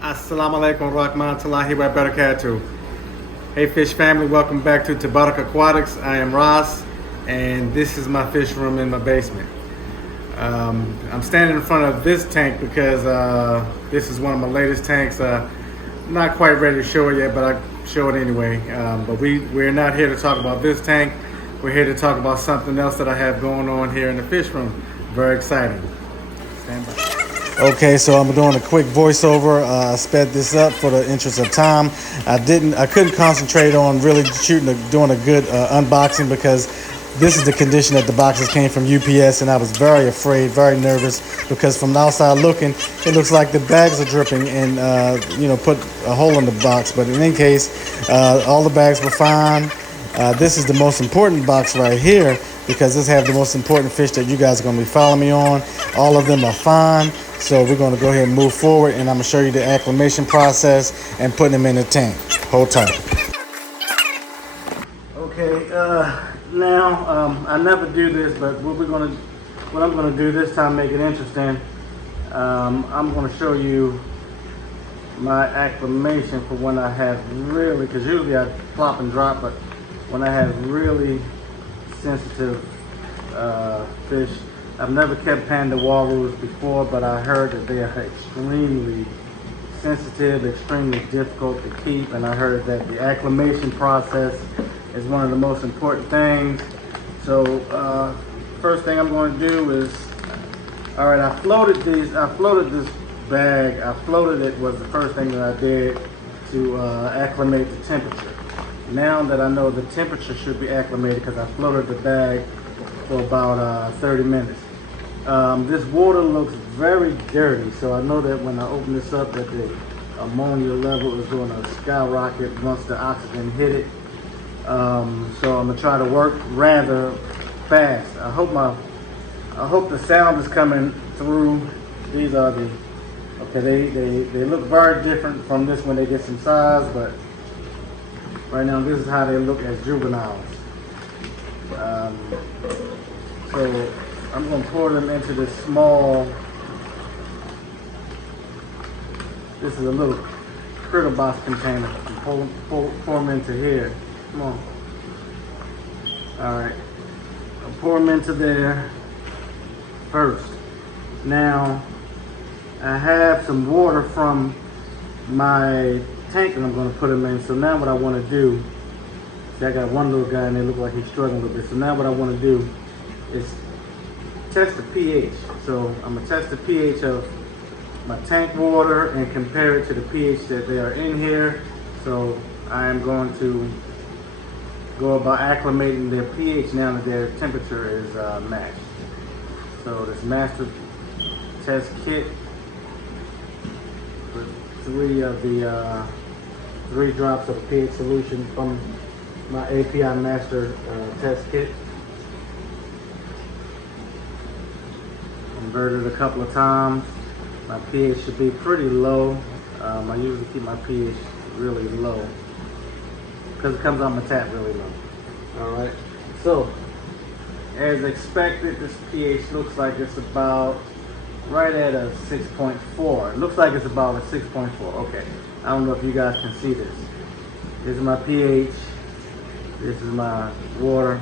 Assalamu alaikum rahmatullahi wa barakatuh. Hey fish family, welcome back to Tabarak Aquatics. I am Ross, and this is my fish room in my basement. I'm standing in front of this tank because this is one of my latest tanks. Not quite ready to show it yet, but I show it anyway. But we're not here to talk about this tank. We're here to talk about something else that I have going on here in the fish room. Very exciting. Stand by. Okay, so I'm doing a quick voiceover. I sped this up for the interest of time. I couldn't concentrate on really doing a good unboxing because this is the condition that the boxes came from UPS, and I was very afraid, very nervous because from the outside looking, it looks like the bags are dripping and put a hole in the box. But in any case, all the bags were fine. This is the most important box right here because this has the most important fish that you guys are going to be following me on. All of them are fine. So we're going to go ahead and move forward, and I'm going to show you the acclimation process and putting them in the tank. Hold tight. Okay, now I never do this, but what I'm going to do this time, make it interesting. I'm going to show you my acclimation for when I have really, because usually I plop and drop, but when I have really sensitive fish. I've never kept Panda Uarus before, but I heard that they are extremely sensitive, extremely difficult to keep, and I heard that the acclimation process is one of the most important things. So first thing I'm going to do is, all right, I floated this bag. I floated it was the first thing that I did to acclimate the temperature. Now that I know the temperature should be acclimated, because I floated the bag for about 30 minutes. This water looks very dirty, so I know that when I open this up that the ammonia level is going to skyrocket once the oxygen hit it. So I'm going to try to work rather fast. I hope the sound is coming through. These are the, okay, they look very different from this when they get some size, but right now this is how they look as juveniles. So I'm going to pour them into this small, this is a little critter box container. Pour them into here. Come on. All right. I'll pour them into there first. Now, I have some water from my tank that I'm going to put them in. So now what I want to do, see, I got one little guy and they look like he's struggling a little bit. So now what I want to do is test the pH. So I'm going to test the pH of my tank water and compare it to the pH that they are in here. So I am going to go about acclimating their pH now that their temperature is matched. So this master test kit with 3 of the 3 drops of pH solution from my API master test kit. Inverted a couple of times. My pH should be pretty low. I usually keep my pH really low because it comes out my tap really low. Alright, so as expected, this pH looks like it's about right at a 6.4. It looks like it's about a 6.4. Okay, I don't know if you guys can see this. This is my pH. This is my water.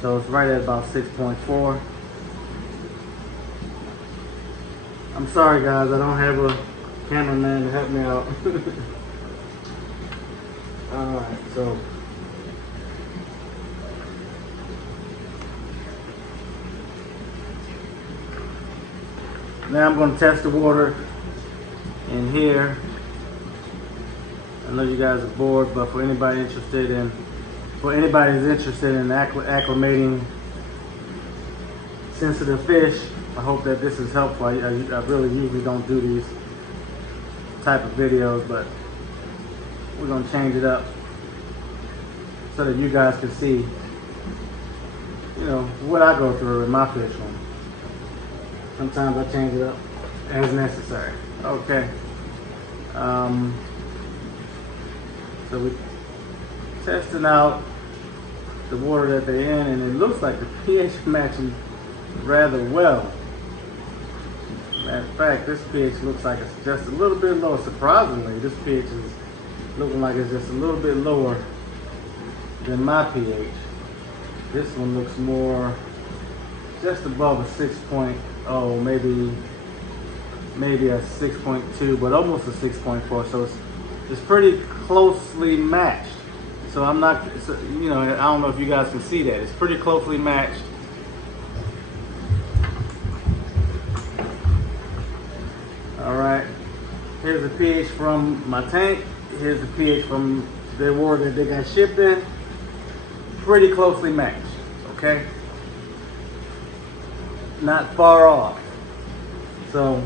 So it's right at about 6.4. I'm sorry guys, I don't have a cameraman to help me out. Alright, so now I'm going to test the water in here. I know you guys are bored, but for anybody who's interested in acclimating sensitive fish, I hope that this is helpful. I really usually don't do these type of videos, but we're going to change it up so that you guys can see, you know, what I go through in my fish room. Sometimes I change it up as necessary. Okay. So we're testing out the water that they're in, and it looks like the pH matching rather well. Matter of fact, this pH looks like it's just a little bit lower. Surprisingly, this pH is looking like it's just a little bit lower than my pH. This one looks more just above a 6.0, maybe a 6.2, but almost a 6.4. So it's pretty closely matched. So I'm not, you know, I don't know if you guys can see that. It's pretty closely matched. All right, here's the pH from my tank. Here's the pH from the water that they got shipped in. Pretty closely matched, okay? Not far off. So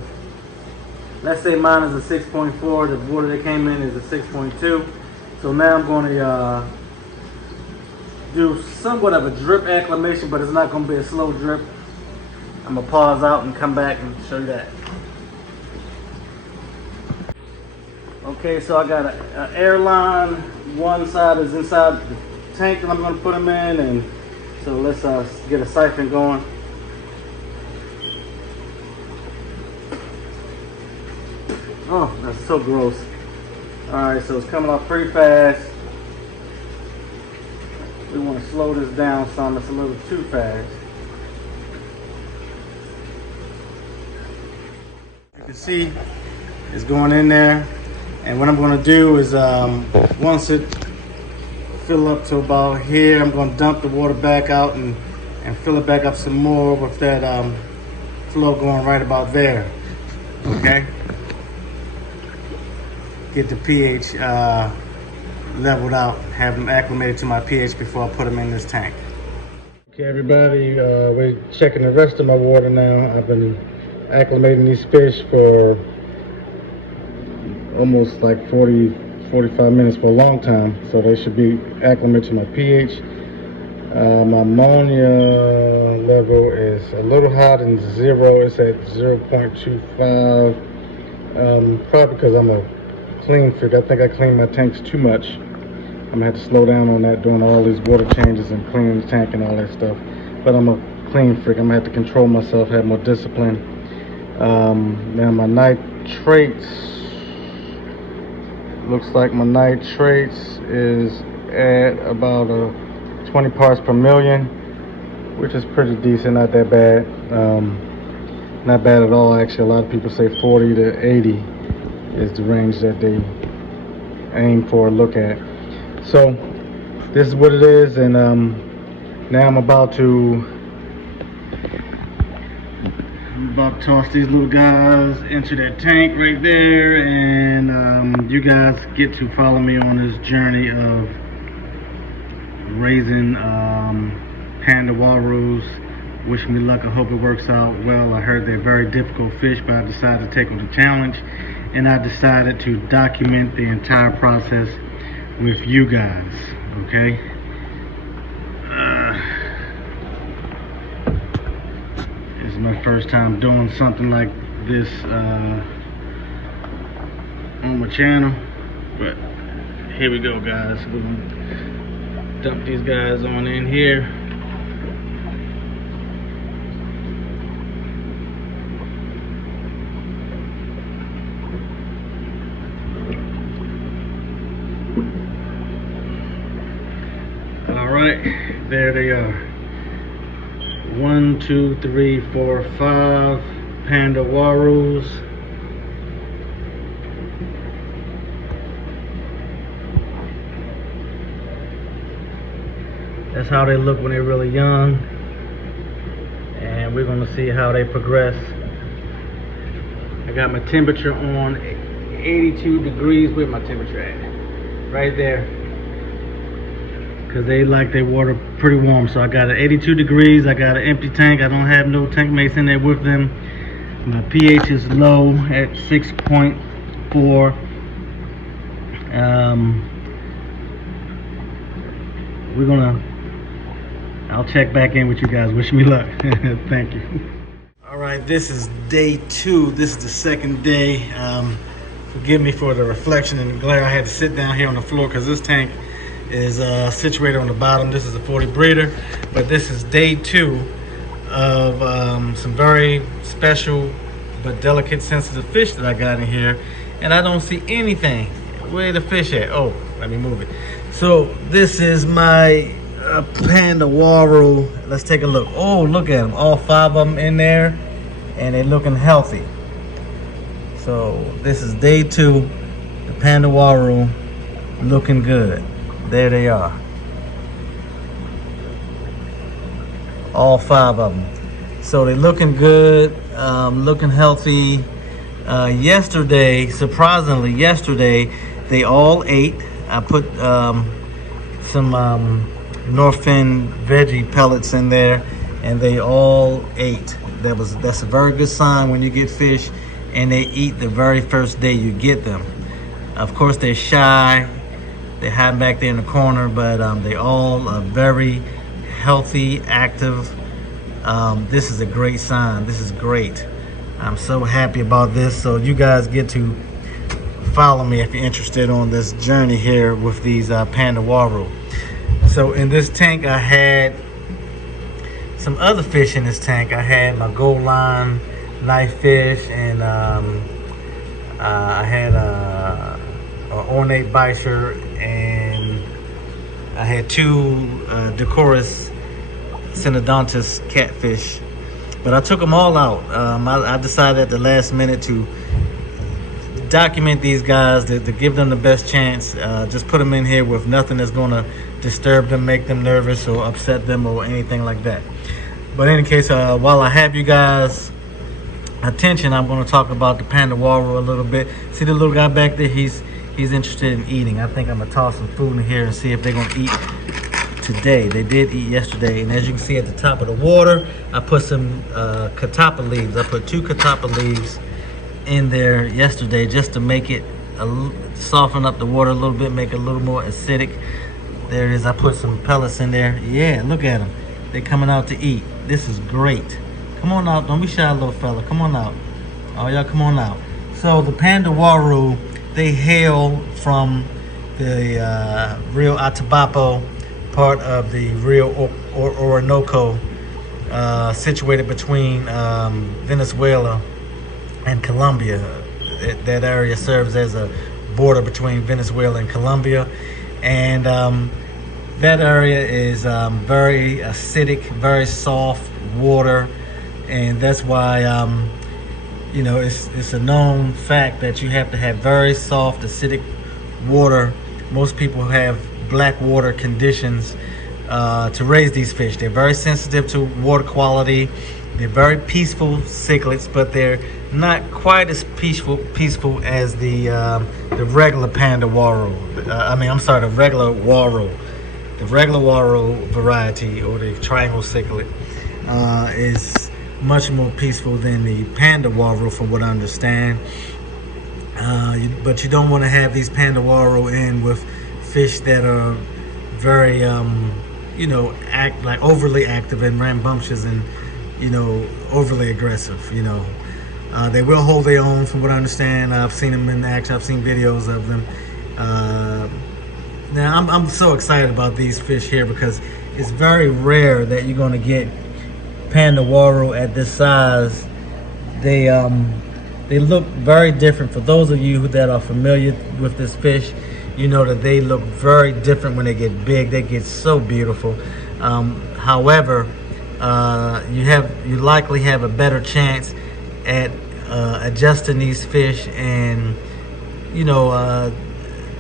let's say mine is a 6.4. The water that came in is a 6.2. So now I'm going to do somewhat of a drip acclimation, but it's not going to be a slow drip. I'm going to pause out and come back and show you that. Okay, so I got an air line. One side is inside the tank that I'm going to put them in, and so let's get a siphon going. Oh, that's so gross. Alright, so it's coming off pretty fast. We want to slow this down some. It's a little too fast. You can see it's going in there. And what I'm going to do is once it fill up to about here, I'm going to dump the water back out and fill it back up some more with that flow going right about there. Okay? Get the pH leveled out, have them acclimated to my pH before I put them in this tank. Okay, everybody, we're checking the rest of my water now. I've been acclimating these fish for almost like 45 minutes, for a long time, so they should be acclimated to my pH. My ammonia level is a little higher than 0. It's at 0.25. Probably because I'm a clean freak. I think I clean my tanks too much. I'm gonna have to slow down on that, doing all these water changes and cleaning the tank and all that stuff. But I'm a clean freak. I'm gonna have to control myself, have more discipline. Now my nitrates, looks like my nitrates is at about 20 parts per million, which is pretty decent, not that bad. Not bad at all, actually. A lot of people say 40 to 80 is the range that they aim for, look at. So this is what it is, and now I'm about to toss these little guys into that tank right there, and you guys get to follow me on this journey of raising Panda Uarus. Wish me luck. I hope it works out well. I heard they're very difficult fish, but I decided to take on the challenge, and I decided to document the entire process with you guys. Okay. This is my first time doing something like this on my channel, but here we go, guys. We're gonna dump these guys on in here. Alright, there they are. 1, 2, 3, 4, 5 Panda Uarus. That's how they look when they're really young, and we're going to see how they progress. I got my temperature on 82 degrees. Where's my temperature at? Right there, because they like their water pretty warm. So I got it 82 degrees. I got an empty tank. I don't have no tank mates in there with them. My pH is low at 6.4. I'll check back in with you guys. Wish me luck. Thank you. All right, this is day 2. This is the second day. Forgive me for the reflection and the glare. I had to sit down here on the floor because this tank is situated on the bottom. This is a 40 breeder, but this is day 2 of some very special but delicate, sensitive fish that I got in here, and I don't see anything. Where the fish at? Oh, let me move it. So this is my Panda Uaru. Let's take a look. Oh, look at them, all 5 of them in there, and they're looking healthy. So this is day 2. The Panda Uaru looking good. There they are. All 5 of them. So they're looking good, looking healthy. Yesterday, surprisingly, yesterday they all ate. I put some Norfin veggie pellets in there, and they all ate. That's a very good sign when you get fish and they eat the very first day you get them. Of course, they're shy. They're hiding back there in the corner, but they all are very healthy, active. This is a great sign. This is great. I'm so happy about this. So you guys get to follow me if you're interested on this journey here with these Panda Uaru. So in this tank, I had some other fish in this tank. I had my gold line knife fish, and I had a ornate bichir, and I had 2 decorous synodontis catfish, but I took them all out. I decided at the last minute to document these guys, to give them the best chance. Just put them in here with nothing that's going to disturb them, make them nervous, or upset them, or anything like that. But in any case, while I have you guys' attention, I'm going to talk about the Panda Uaru a little bit. See the little guy back there? He's interested in eating. I think I'm going to toss some food in here and see if they're going to eat today. They did eat yesterday, and as you can see at the top of the water, I put some catappa leaves. I put 2 catappa leaves in there yesterday just to make it soften up the water a little bit, make it a little more acidic. There it is. I put some pellets in there. Yeah, look at them. They're coming out to eat. This is great. Come on out. Don't be shy, little fella. Come on out. Oh, y'all, come on out. So the Panda Uaru, they hail from the Rio Atabapo, part of the Rio Orinoco, situated between Venezuela and Colombia. That area serves as a border between Venezuela and Colombia, and that area is very acidic, very soft water, and that's why you know, it's a known fact that you have to have very soft acidic water. Most people have black water conditions to raise these fish. They're very sensitive to water quality. They're very peaceful cichlids, but they're not quite as peaceful as the regular Panda Uaru. The regular Uaru. The regular Uaru variety, or the triangle cichlid, is much more peaceful than the Panda Uaru, from what I understand. But you don't want to have these Panda Uaru in with fish that are very, you know, overly active and rambunctious, and, you know, overly aggressive. You know, they will hold their own, from what I understand. I've seen them in action. I've seen videos of them. Now I'm so excited about these fish here, because it's very rare that you're going to get Panda Uaru at this size. They look very different. For those of you that are familiar with this fish, you know that they look very different when they get big. They get so beautiful. However, you likely have a better chance at adjusting these fish and, you know,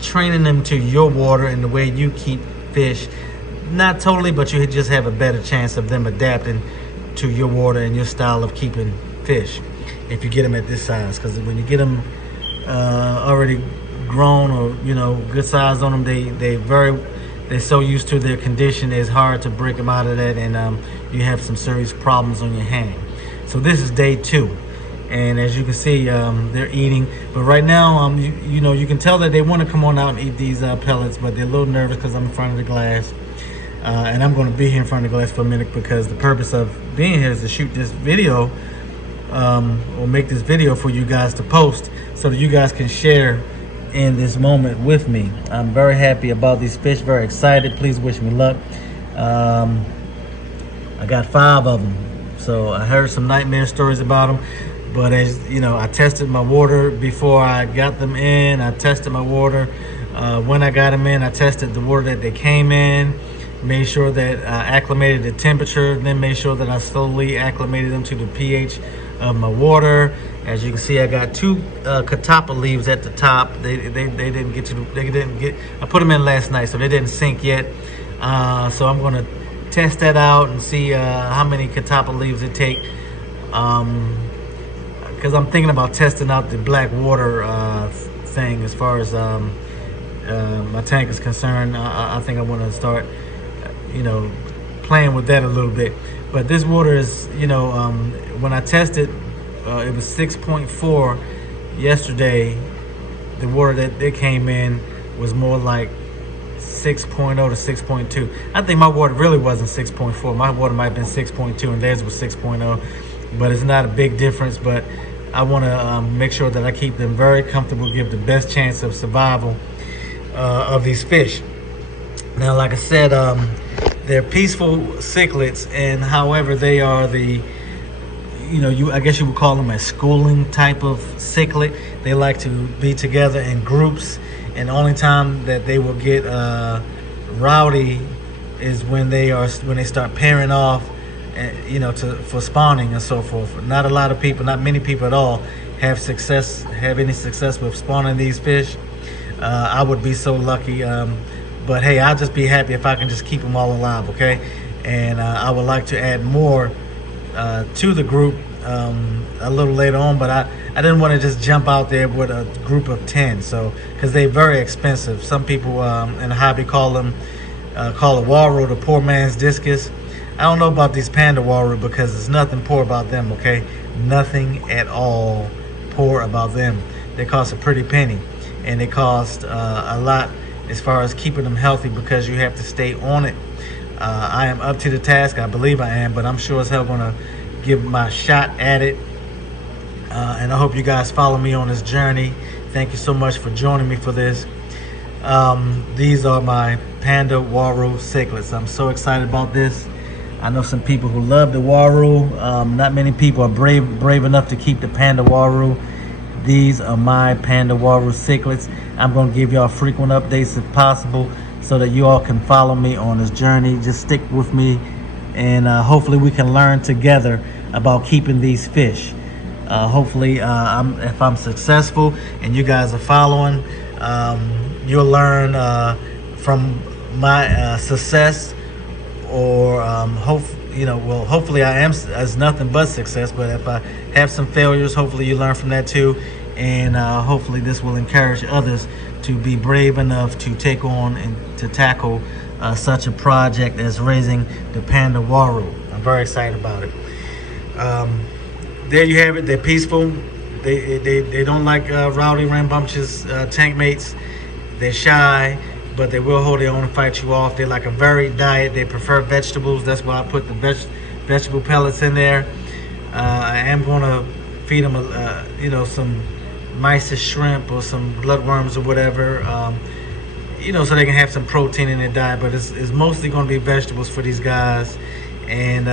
training them to your water and the way you keep fish. Not totally, but you just have a better chance of them adapting to your water and your style of keeping fish if you get them at this size. Because when you get them already grown, or, you know, good size on them, they're so used to their condition, it's hard to break them out of that, and you have some serious problems on your hand. So this is day 2, and as you can see, they're eating. But right now, you know, you can tell that they want to come on out and eat these pellets, but they're a little nervous because I'm in front of the glass. And I'm going to be here in front of the glass for a minute, because the purpose of being here is to shoot this video, or make this video for you guys to post, so that you guys can share in this moment with me. I'm very happy about these fish, very excited. Please wish me luck. I got 5 of them. So I heard some nightmare stories about them. But as you know, I tested my water before I got them in. I tested my water when I got them in. I tested the water that they came in, made sure that I acclimated the temperature, then made sure that I slowly acclimated them to the pH of my water. As you can see, I got 2 catappa leaves at the top. They didn't get to they didn't get. I put them in last night, so they didn't sink yet. So I'm gonna test that out and see how many catappa leaves it take. Because I'm thinking about testing out the black water thing as far as my tank is concerned. I think I want to start, playing with that a little bit. But this water is, when I tested, it was 6.4 yesterday. The water that it came in was more like 6.0 to 6.2. I think my water really wasn't 6.4. My water might have been 6.2 and theirs was 6.0. But it's not a big difference. But I want to make sure that I keep them very comfortable, give the best chance of survival of these fish. Now, like I said, they're peaceful cichlids, and however, they are the, I guess you would call them a schooling type of cichlid. They like to be together in groups, and the only time that they will get rowdy is when they start pairing off, for spawning and so forth. Not a lot of people, not many people at all, have any success with spawning these fish. I would be so lucky, but hey, I'll just be happy if I can just keep them all alive, okay? And I would like to add more to the group a little later on, but I didn't want to just jump out there with a group of 10, so because they're very expensive. Some people in the hobby call a Uaru the poor man's discus. I don't know about these Panda Uaru because there's nothing poor about them, okay? Nothing at all poor about them. They cost a pretty penny, and they cost a lot as far as keeping them healthy because you have to stay on it. I am up to the task. I believe I am, but I'm sure as hell gonna give my shot at it. And I hope you guys follow me on this journey. Thank you so much for joining me for this. These are my Panda Uaru cichlids. I'm so excited about this. I know some people who love the Uaru. Not many people are brave enough to keep the Panda Uaru. These are my Panda Uaru cichlids. I'm going to give y'all frequent updates if possible so that you all can follow me on this journey. Just stick with me, and hopefully we can learn together about keeping these fish. Hopefully if I'm successful and you guys are following, you'll learn from my success, or hopefully I am as nothing but success. But if I have some failures, hopefully you learn from that too, and hopefully this will encourage others to be brave enough to take on and to tackle such a project as raising the Panda Uaru. I'm very excited about it. There you have it. They're peaceful. They don't like rowdy, rambunctious tank mates. They're shy, but they will hold their own and fight you off. They like a varied diet. They prefer vegetables. That's why I put the vegetable pellets in there. I am going to feed them, some mysis shrimp or some bloodworms or whatever, so they can have some protein in their diet. But it's mostly going to be vegetables for these guys. And,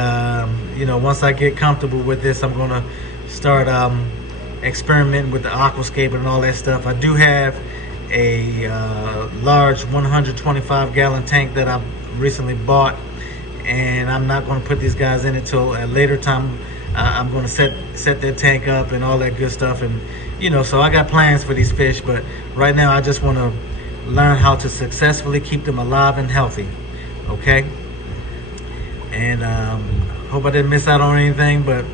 once I get comfortable with this, I'm going to start experimenting with the aquascape and all that stuff. I do have a large 125-gallon tank that I recently bought, and I'm not going to put these guys in it till a later time. I'm going to set that tank up and all that good stuff, and so I got plans for these fish, but right now I just want to learn how to successfully keep them alive and healthy, okay? And hope I didn't miss out on anything, but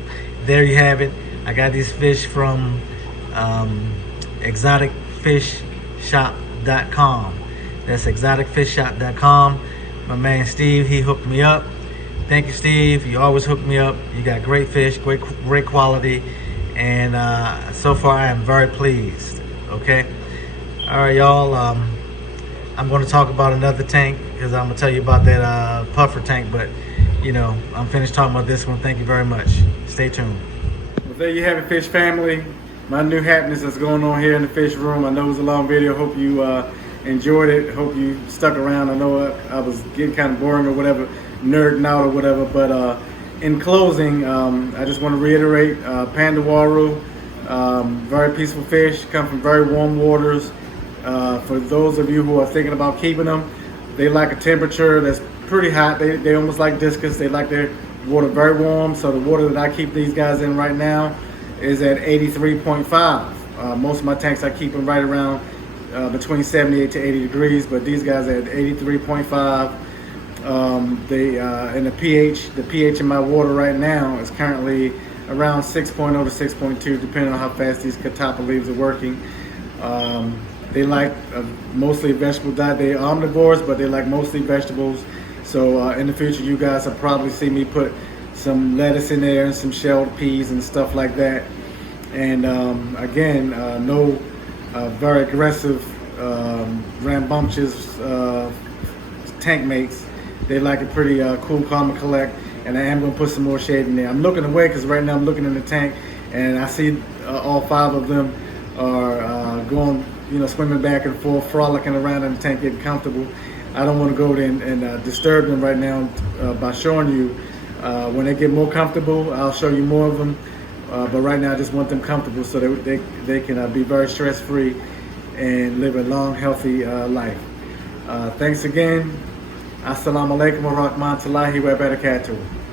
there you have it. I got these fish from exoticfishshop.com. That's exoticfishshop.com. My man Steve, he hooked me up. Thank you, Steve. You always hook me up. You got great fish, great quality, and so far I am very pleased. Okay. All right, y'all. I'm going to talk about another tank because I'm going to tell you about that puffer tank, but I'm finished talking about this one. Thank you very much. Stay tuned. Well, there you have it, fish family. My new happenings that's going on here in the fish room. I know it was a long video. Hope you enjoyed it. Hope you stuck around. I know I was getting kind of boring or whatever, nerding out or whatever, but in closing, I just want to reiterate, Panda Uaru, very peaceful fish, come from very warm waters. For those of you who are thinking about keeping them, they like a temperature that's pretty hot. They almost like discus. They like their water very warm. So the water that I keep these guys in right now is at 83.5. Most of my tanks I keep them right around between 78 to 80 degrees, but these guys are at 83.5. And the pH in my water right now is currently around 6.0 to 6.2, depending on how fast these catappa leaves are working. They like mostly vegetable diet. They're omnivores, but they like mostly vegetables. So in the future, you guys will probably see me put some lettuce in there and some shelled peas and stuff like that. And again, no very aggressive, rambunctious tank mates. They like it pretty cool, calm, and collect. And I am going to put some more shade in there. I'm looking away because right now I'm looking in the tank and I see all 5 of them are going, swimming back and forth, frolicking around in the tank, getting comfortable. I don't want to go there and disturb them right now by showing you. When they get more comfortable, I'll show you more of them. But right now I just want them comfortable so that they can be very stress-free and live a long, healthy life. Thanks again. Assalamu alaikum wa rahmatullahi wa barakatuh.